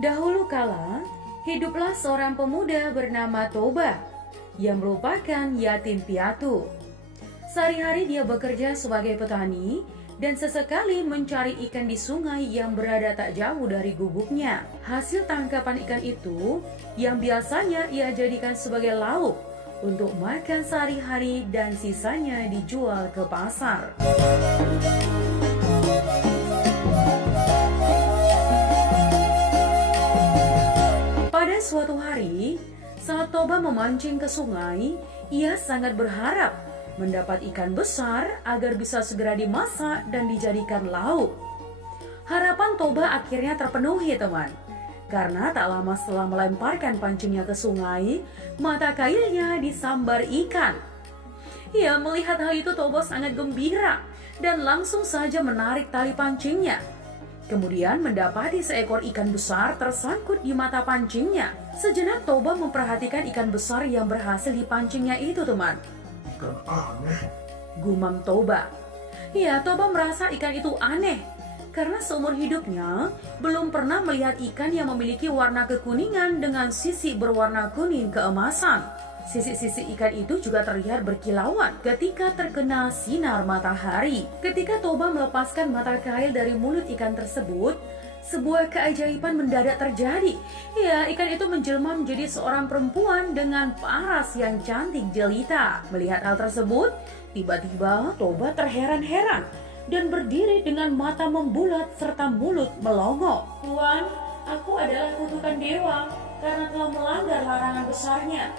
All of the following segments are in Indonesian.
Dahulu kala, hiduplah seorang pemuda bernama Toba yang merupakan yatim piatu. Sehari-hari dia bekerja sebagai petani dan sesekali mencari ikan di sungai yang berada tak jauh dari gubuknya. Hasil tangkapan ikan itu yang biasanya ia jadikan sebagai lauk untuk makan sehari-hari dan sisanya dijual ke pasar. Pada suatu hari, saat Toba memancing ke sungai, ia sangat berharap mendapat ikan besar agar bisa segera dimasak dan dijadikan lauk. Harapan Toba akhirnya terpenuhi, teman. Karena tak lama setelah melemparkan pancingnya ke sungai, mata kailnya disambar ikan. Ia melihat hal itu, Toba sangat gembira dan langsung saja menarik tali pancingnya. Kemudian mendapati seekor ikan besar tersangkut di mata pancingnya. Sejenak Toba memperhatikan ikan besar yang berhasil dipancingnya itu, teman. Ikan aneh. Gumam Toba. Ya, Toba merasa ikan itu aneh karena seumur hidupnya belum pernah melihat ikan yang memiliki warna kekuningan dengan sisi berwarna kuning keemasan. Sisi-sisi ikan itu juga terlihat berkilauan ketika terkena sinar matahari. Ketika Toba melepaskan mata kail dari mulut ikan tersebut, sebuah keajaiban mendadak terjadi. Ya, ikan itu menjelma menjadi seorang perempuan dengan paras yang cantik jelita. Melihat hal tersebut, tiba-tiba Toba terheran-heran dan berdiri dengan mata membulat serta mulut melongo. Tuan, aku adalah kutukan dewa karena telah melanggar larangan besarnya.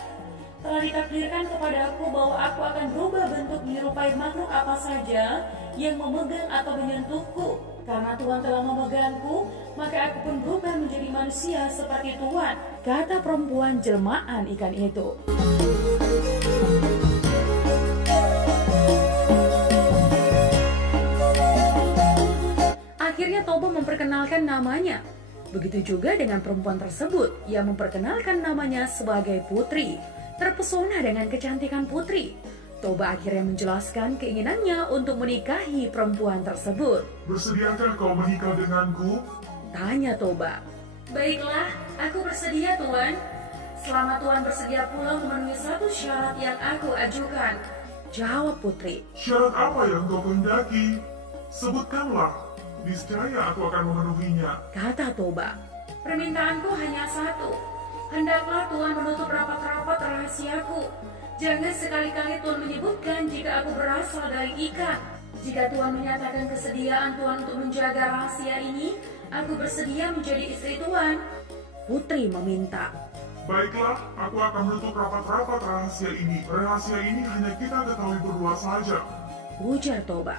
Telah ditakdirkan kepada aku bahwa aku akan berubah bentuk menyerupai makhluk apa saja yang memegang atau menyentuhku. Karena Tuhan telah memegangku, maka aku pun berubah menjadi manusia seperti Tuhan, kata perempuan jelmaan ikan itu. Akhirnya Toba memperkenalkan namanya. Begitu juga dengan perempuan tersebut yang memperkenalkan namanya sebagai Putri. Terpesona dengan kecantikan Putri, Toba akhirnya menjelaskan keinginannya untuk menikahi perempuan tersebut. Bersediakah kau menikah denganku? Tanya Toba. Baiklah, aku bersedia, Tuan. Selama Tuan bersedia pula memenuhi satu syarat yang aku ajukan, jawab Putri. Syarat apa yang kau kehendaki? Sebutkanlah, niscaya aku akan memenuhinya, kata Toba. Permintaanku hanya satu. Hendaklah Tuhan menutup rapat-rapat rahasiaku. Jangan sekali-kali Tuhan menyebutkan jika aku berasal dari ikan. Jika Tuhan menyatakan kesediaan Tuhan untuk menjaga rahasia ini, aku bersedia menjadi istri Tuhan. Putri meminta. Baiklah, aku akan menutup rapat-rapat rahasia ini. Rahasia ini hanya kita ketahui berdua saja, ujar Toba.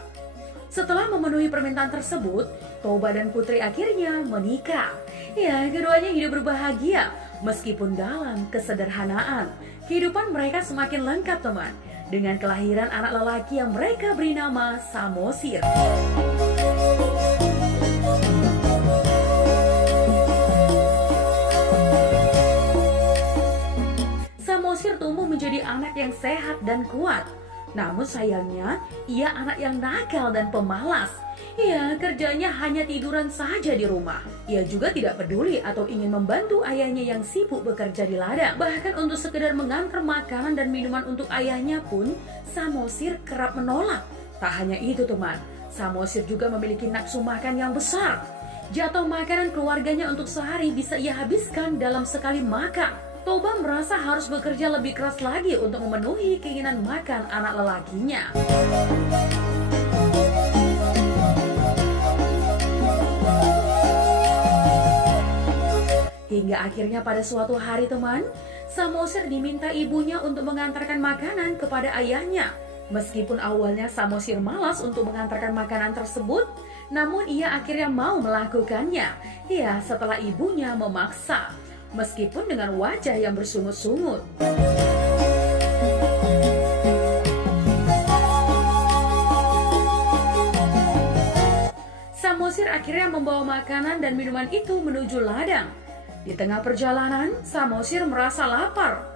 Setelah memenuhi permintaan tersebut, Toba dan Putri akhirnya menikah. Ya, keduanya hidup berbahagia meskipun dalam kesederhanaan. Kehidupan mereka semakin lengkap, teman, dengan kelahiran anak lelaki yang mereka beri nama Samosir. Samosir tumbuh menjadi anak yang sehat dan kuat. Namun sayangnya, ia anak yang nakal dan pemalas. Ia kerjanya hanya tiduran saja di rumah. Ia juga tidak peduli atau ingin membantu ayahnya yang sibuk bekerja di ladang. Bahkan untuk sekedar mengantar makanan dan minuman untuk ayahnya pun, Samosir kerap menolak. Tak hanya itu, teman, Samosir juga memiliki nafsu makan yang besar. Jatah makanan keluarganya untuk sehari bisa ia habiskan dalam sekali makan. Toba merasa harus bekerja lebih keras lagi untuk memenuhi keinginan makan anak lelakinya. Hingga akhirnya pada suatu hari, teman, Samosir diminta ibunya untuk mengantarkan makanan kepada ayahnya. Meskipun awalnya Samosir malas untuk mengantarkan makanan tersebut, namun ia akhirnya mau melakukannya. Ya, setelah ibunya memaksa, meskipun dengan wajah yang bersungut-sungut. Samosir akhirnya membawa makanan dan minuman itu menuju ladang. Di tengah perjalanan, Samosir merasa lapar.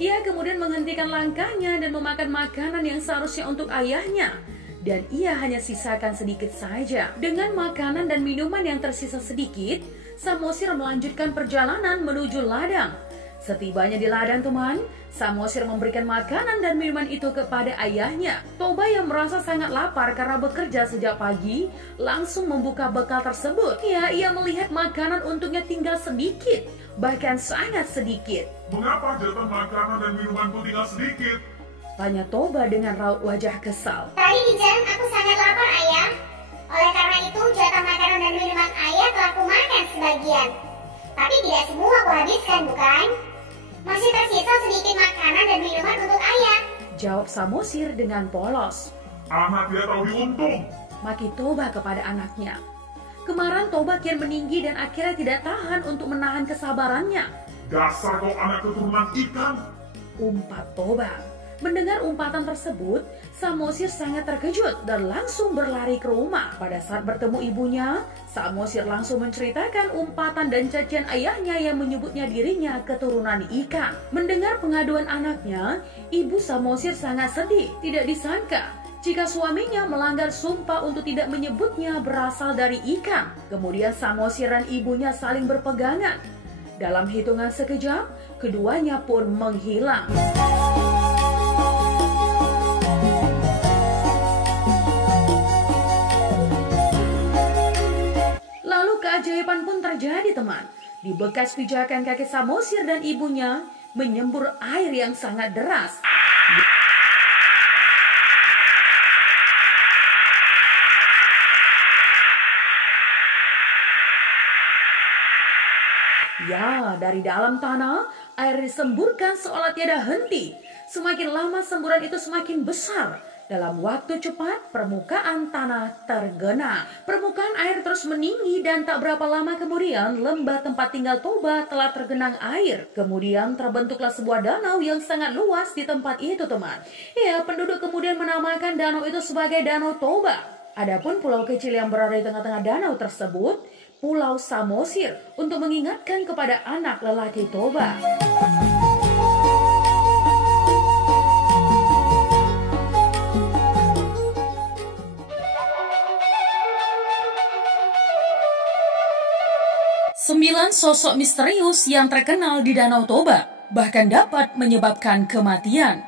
Ia kemudian menghentikan langkahnya dan memakan makanan yang seharusnya untuk ayahnya. Dan ia hanya sisakan sedikit saja. Dengan makanan dan minuman yang tersisa sedikit, Samosir melanjutkan perjalanan menuju ladang. Setibanya di ladang teman, Samosir memberikan makanan dan minuman itu kepada ayahnya. Toba yang merasa sangat lapar karena bekerja sejak pagi, langsung membuka bekal tersebut. Ya, ia melihat makanan untuknya tinggal sedikit, bahkan sangat sedikit. Mengapa jatah makanan dan minumanku tinggal sedikit? Tanya Toba dengan raut wajah kesal. Tadi di jalan aku sangat lapar, ayah. Oleh karena itu, jatah makanan dan minuman ayah telah kumakan sebagian. Tapi tidak semua kuhabiskan, bukan? Masih tersisa sedikit makanan dan minuman untuk ayah. Jawab Samosir dengan polos. Anak tidak tahu diuntung. Maki Toba kepada anaknya. Kemarahan Toba kian meninggi dan akhirnya tidak tahan untuk menahan kesabarannya. Dasar kau anak keturunan ikan. Umpat Toba. Mendengar umpatan tersebut, Samosir sangat terkejut dan langsung berlari ke rumah. Pada saat bertemu ibunya, Samosir langsung menceritakan umpatan dan cacian ayahnya yang menyebutnya dirinya keturunan ikan. Mendengar pengaduan anaknya, ibu Samosir sangat sedih. Tidak disangka jika suaminya melanggar sumpah untuk tidak menyebutnya berasal dari ikan. Kemudian Samosir dan ibunya saling berpegangan. Dalam hitungan sekejap, keduanya pun menghilang. Keajaiban pun terjadi teman. Di bekas pijakan kaki Samosir dan ibunya menyembur air yang sangat deras. Ya, dari dalam tanah air disemburkan seolah tiada henti. Semakin lama semburan itu semakin besar. Dalam waktu cepat, permukaan tanah tergenang. Permukaan air terus meninggi dan tak berapa lama kemudian, lembah tempat tinggal Toba telah tergenang air. Kemudian terbentuklah sebuah danau yang sangat luas di tempat itu, teman. Ya, penduduk kemudian menamakan danau itu sebagai Danau Toba. Adapun pulau kecil yang berada di tengah-tengah danau tersebut, Pulau Samosir, untuk mengingatkan kepada anak lelaki Toba. Sembilan sosok misterius yang terkenal di Danau Toba bahkan dapat menyebabkan kematian.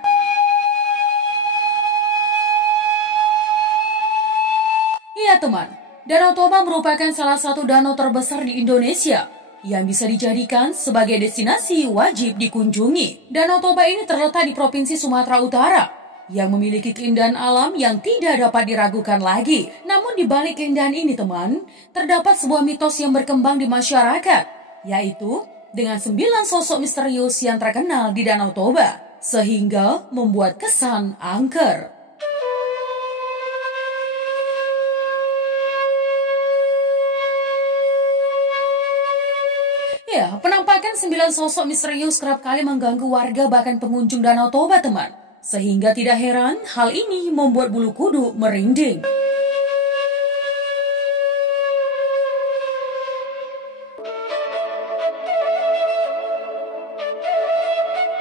Ya teman, Danau Toba merupakan salah satu danau terbesar di Indonesia yang bisa dijadikan sebagai destinasi wajib dikunjungi. Danau Toba ini terletak di Provinsi Sumatera Utara yang memiliki keindahan alam yang tidak dapat diragukan lagi. Namun di balik keindahan ini teman, terdapat sebuah mitos yang berkembang di masyarakat, yaitu dengan 9 sosok misterius yang terkenal di Danau Toba, sehingga membuat kesan angker. Ya, penampakan 9 sosok misterius kerap kali mengganggu warga bahkan pengunjung Danau Toba teman. Sehingga tidak heran hal ini membuat bulu kuduk merinding.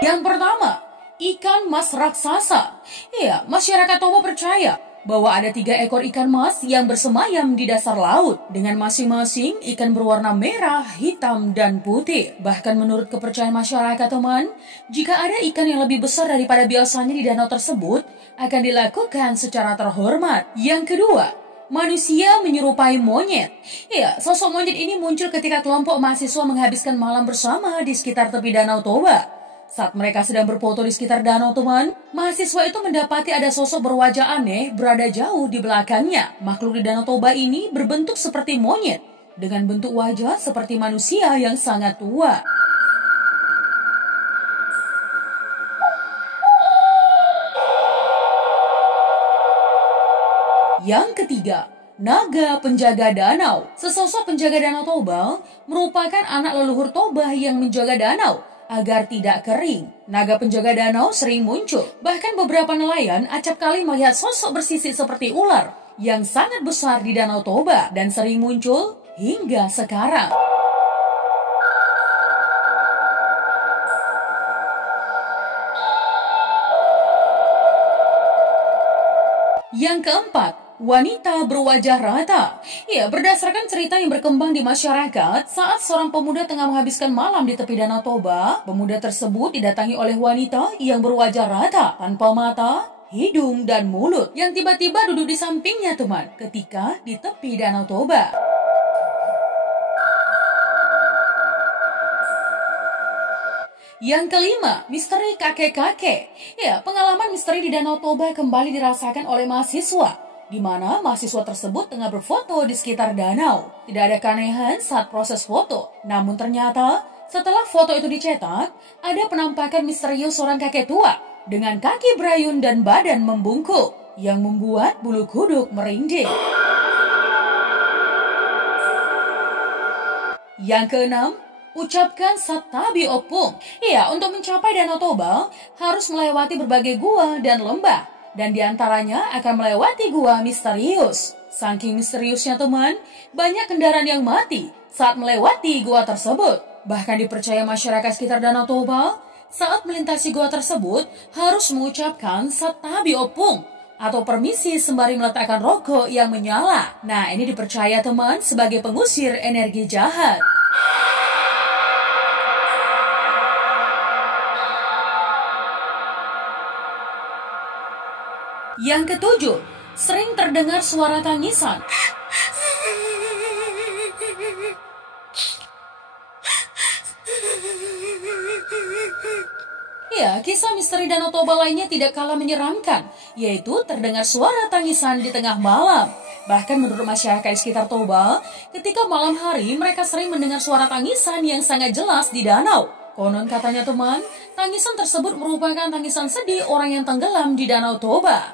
Yang pertama, ikan mas raksasa. Ya, masyarakat Toba percaya bahwa ada 3 ekor ikan mas yang bersemayam di dasar laut dengan masing-masing ikan berwarna merah, hitam, dan putih. Bahkan menurut kepercayaan masyarakat teman, jika ada ikan yang lebih besar daripada biasanya di danau tersebut, akan dilakukan secara terhormat. Yang kedua, manusia menyerupai monyet. Ya, sosok monyet ini muncul ketika kelompok mahasiswa menghabiskan malam bersama di sekitar tepi Danau Toba. Saat mereka sedang berfoto di sekitar danau teman, mahasiswa itu mendapati ada sosok berwajah aneh berada jauh di belakangnya. Makhluk di Danau Toba ini berbentuk seperti monyet, dengan bentuk wajah seperti manusia yang sangat tua. Yang ketiga, naga penjaga danau. Sesosok penjaga Danau Toba merupakan anak leluhur Toba yang menjaga danau agar tidak kering. Naga penjaga danau sering muncul. Bahkan beberapa nelayan acap kali melihat sosok bersisik seperti ular yang sangat besar di Danau Toba dan sering muncul hingga sekarang. Yang keempat, Wanita berwajah rata. Ya, berdasarkan cerita yang berkembang di masyarakat, saat seorang pemuda tengah menghabiskan malam di tepi Danau Toba, pemuda tersebut didatangi oleh wanita yang berwajah rata, tanpa mata, hidung, dan mulut, yang tiba-tiba duduk di sampingnya, teman, ketika di tepi Danau Toba. Yang kelima, misteri kakek-kakek. Ya, pengalaman misteri di Danau Toba kembali dirasakan oleh mahasiswa, di mana mahasiswa tersebut tengah berfoto di sekitar danau. Tidak ada keanehan saat proses foto. Namun ternyata, setelah foto itu dicetak, ada penampakan misterius seorang kakek tua dengan kaki berayun dan badan membungkuk, yang membuat bulu kuduk merinding. Yang keenam, ucapkan Satabi Opung. Ya, untuk mencapai Danau Toba, harus melewati berbagai gua dan lembah. Dan diantaranya akan melewati gua misterius. Saking misteriusnya, teman, banyak kendaraan yang mati saat melewati gua tersebut. Bahkan dipercaya masyarakat sekitar Danau Toba, saat melintasi gua tersebut harus mengucapkan Satabi Opung atau permisi sembari meletakkan rokok yang menyala. Nah, ini dipercaya, teman, sebagai pengusir energi jahat. Yang ketujuh, sering terdengar suara tangisan. Ya, kisah misteri Danau Toba lainnya tidak kalah menyeramkan, yaitu terdengar suara tangisan di tengah malam. Bahkan menurut masyarakat di sekitar Toba, ketika malam hari mereka sering mendengar suara tangisan yang sangat jelas di danau. Konon katanya, teman, tangisan tersebut merupakan tangisan sedih orang yang tenggelam di Danau Toba.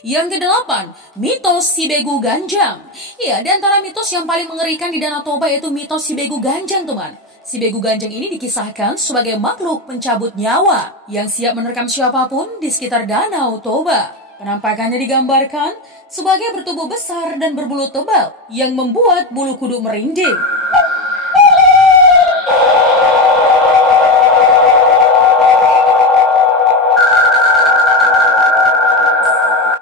Yang kedelapan, mitos si begu ganjang. Ya, di antara mitos yang paling mengerikan di Danau Toba yaitu mitos si begu ganjang, teman. Si begu ganjang ini dikisahkan sebagai makhluk pencabut nyawa yang siap menerkam siapapun di sekitar Danau Toba. Penampakannya digambarkan sebagai bertubuh besar dan berbulu tebal yang membuat bulu kuduk merinding.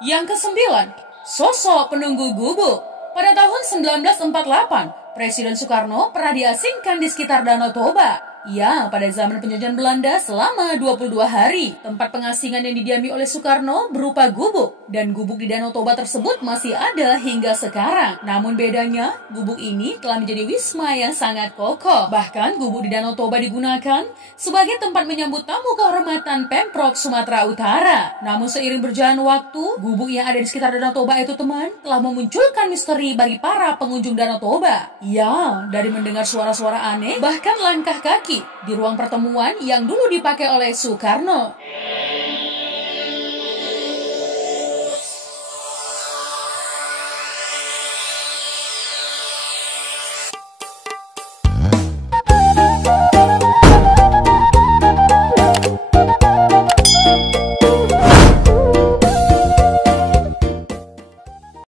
Yang kesembilan, sosok penunggu gubuk. Pada tahun 1948, Presiden Soekarno pernah diasingkan di sekitar Danau Toba. Ya, pada zaman penjajahan Belanda selama 22 hari. Tempat pengasingan yang didiami oleh Soekarno berupa gubuk. Dan gubuk di Danau Toba tersebut masih ada hingga sekarang. Namun bedanya, gubuk ini telah menjadi wisma yang sangat kokoh. Bahkan gubuk di Danau Toba digunakan sebagai tempat menyambut tamu kehormatan Pemprov Sumatera Utara. Namun seiring berjalan waktu, gubuk yang ada di sekitar Danau Toba itu, teman, telah memunculkan misteri bagi para pengunjung Danau Toba. Ya, dari mendengar suara-suara aneh, bahkan langkah kaki di ruang pertemuan yang dulu dipakai oleh Soekarno.